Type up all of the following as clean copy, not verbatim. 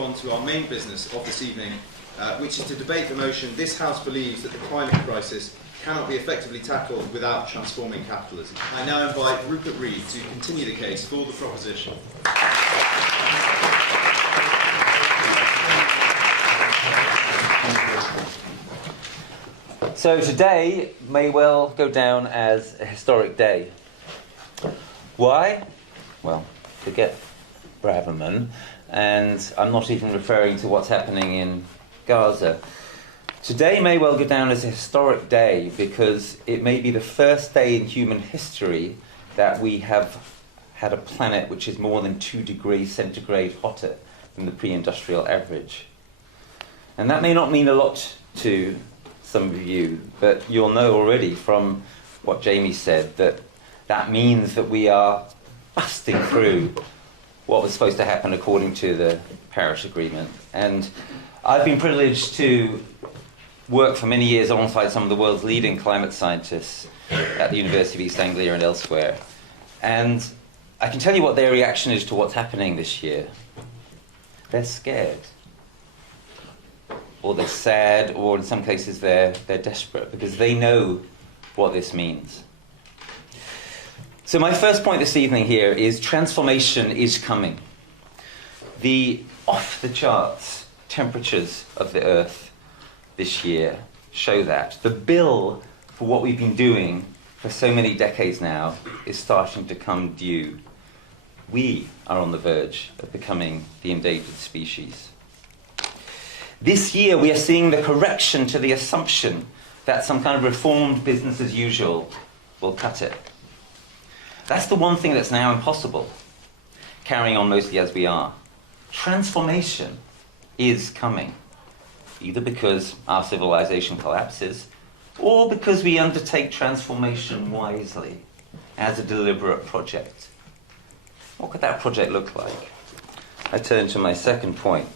on to our main business of this evening, which is to debate the motion this House believes that the climate crisis cannot be effectively tackled without transforming capitalism. I now invite Rupert Reed to continue the case for the proposition. So today may well go down as a historic day. Why? Well, forget Braverman, and I'm not even referring to what's happening in Gaza. Today may well go down as a historic day because it may be the first day in human history that we have had a planet which is more than 2 degrees centigrade hotter than the pre-industrial average. And that may not mean a lot to some of you, but you'll know already from what Jamie said that that means that we are busting through what was supposed to happen according to the Paris Agreement. And I've been privileged to work for many years alongside some of the world's leading climate scientists at the University of East Anglia and elsewhere. And I can tell you what their reaction is to what's happening this year. They're scared. Or they're sad, or in some cases they're desperate, because they know what this means. So my first point this evening here is transformation is coming. The off-the-charts temperatures of the Earth this year show that. The bill for what we've been doing for so many decades now is starting to come due. We are on the verge of becoming the endangered species. This year we are seeing the correction to the assumption that some kind of reformed business as usual will cut it. That's the one thing that's now impossible, carrying on mostly as we are. Transformation is coming, either because our civilization collapses, or because we undertake transformation wisely as a deliberate project. What could that project look like? I turn to my second point.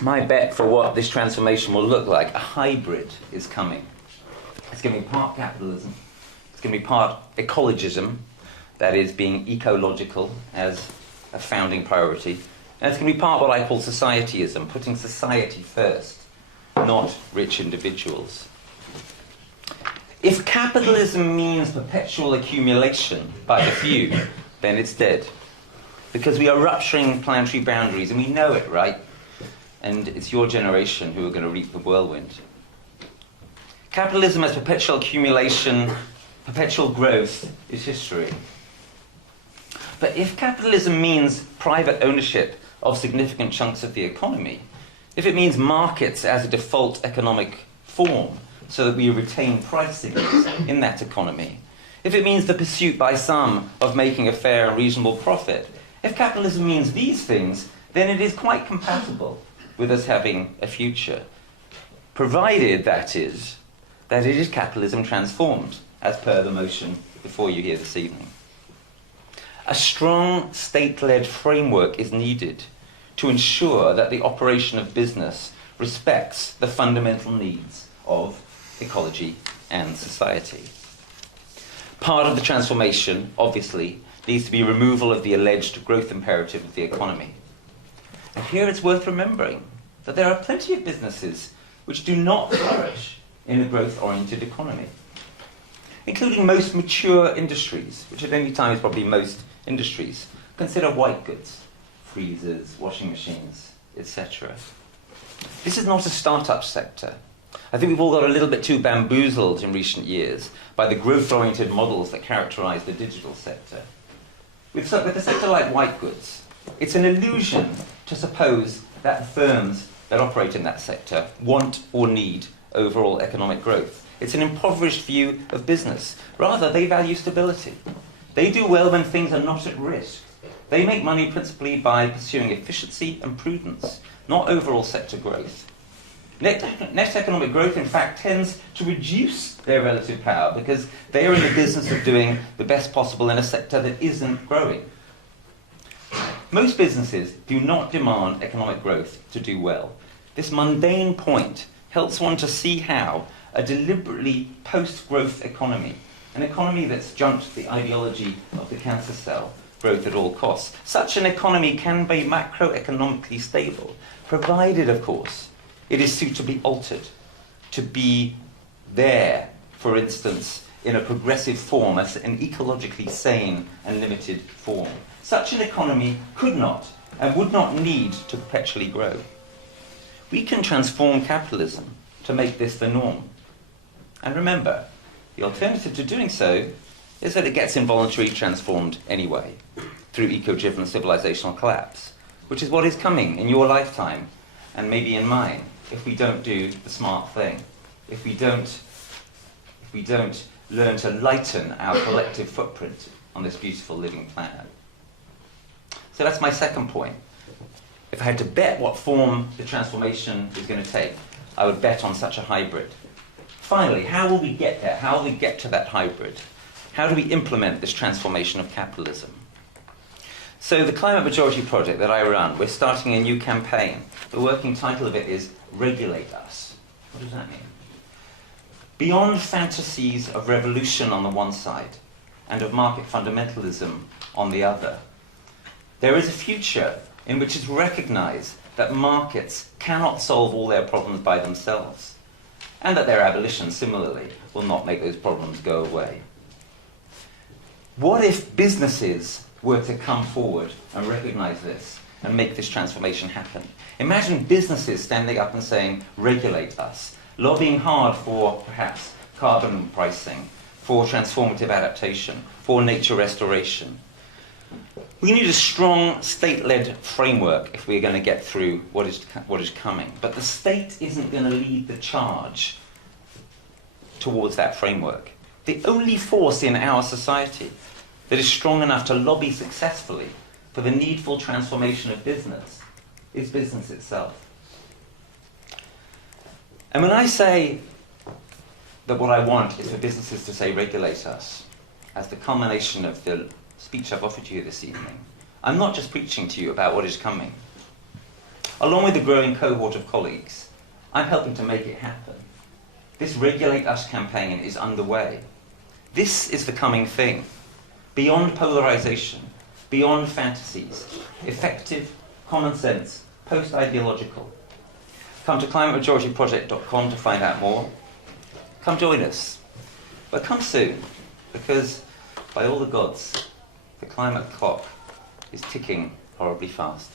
My bet for what this transformation will look like, a hybrid is coming. It's going to be part capitalism. It's going to be part ecologism, that is being ecological as a founding priority. And it's going to be part what I call societyism, putting society first, not rich individuals. If capitalism means perpetual accumulation by the few, then it's dead. Because we are rupturing planetary boundaries, and we know it, right? And it's your generation who are going to reap the whirlwind. Capitalism as perpetual accumulation, perpetual growth is history. But if capitalism means private ownership of significant chunks of the economy, if it means markets as a default economic form so that we retain pricing in that economy, if it means the pursuit by some of making a fair and reasonable profit, if capitalism means these things, then it is quite compatible with us having a future, provided, that is, that it is capitalism transformed, as per the motion before you here this evening. A strong state-led framework is needed to ensure that the operation of business respects the fundamental needs of ecology and society. Part of the transformation, obviously, needs to be removal of the alleged growth imperative of the economy. And here it's worth remembering that there are plenty of businesses which do not flourish in a growth-oriented economy, including most mature industries, which at any time is probably most industries. Consider white goods, freezers, washing machines, etc. This is not a startup sector. I think we've all got a little bit too bamboozled in recent years by the growth-oriented models that characterize the digital sector. With a sector like white goods, it's an illusion to suppose that the firms that operate in that sector want or need overall economic growth. It's an impoverished view of business. Rather, they value stability. They do well when things are not at risk. They make money principally by pursuing efficiency and prudence, not overall sector growth. Net economic growth, in fact, tends to reduce their relative power because they are in the business of doing the best possible in a sector that isn't growing. Most businesses do not demand economic growth to do well. This mundane point helps one to see how a deliberately post-growth economy, an economy that's jumped the ideology of the cancer cell, growth at all costs. Such an economy can be macroeconomically stable, provided, of course, it is suitably altered to be there, for instance, in a progressive form, as an ecologically sane and limited form. Such an economy could not and would not need to perpetually grow. We can transform capitalism to make this the norm. And remember, the alternative to doing so is that it gets involuntarily transformed anyway, through eco-driven civilizational collapse, which is what is coming in your lifetime, and maybe in mine, if we don't do the smart thing, if we don't learn to lighten our collective footprint on this beautiful living planet. So that's my second point. If I had to bet what form the transformation is going to take, I would bet on such a hybrid. Finally, how will we get there? How will we get to that hybrid? How do we implement this transformation of capitalism? So the Climate Majority Project that I run, we're starting a new campaign. The working title of it is Regulate Us. What does that mean? Beyond fantasies of revolution on the one side and of market fundamentalism on the other, there is a future in which it's recognized that markets cannot solve all their problems by themselves, and that their abolition, similarly, will not make those problems go away. What if businesses were to come forward and recognize this and make this transformation happen? Imagine businesses standing up and saying, regulate us, lobbying hard for, perhaps, carbon pricing, for transformative adaptation, for nature restoration. We need a strong state-led framework if we're going to get through what is coming. But the state isn't going to lead the charge towards that framework. The only force in our society that is strong enough to lobby successfully for the needful transformation of business is business itself. And when I say that what I want is for businesses to say regulate us, as the culmination of the speech I've offered you this evening, I'm not just preaching to you about what is coming. Along with a growing cohort of colleagues, I'm helping to make it happen. This Regulate Us campaign is underway. This is the coming thing. Beyond polarization, beyond fantasies, effective, common sense, post-ideological. Come to climatemajorityproject.com to find out more. Come join us. But come soon, because by all the gods, the climate clock is ticking horribly fast.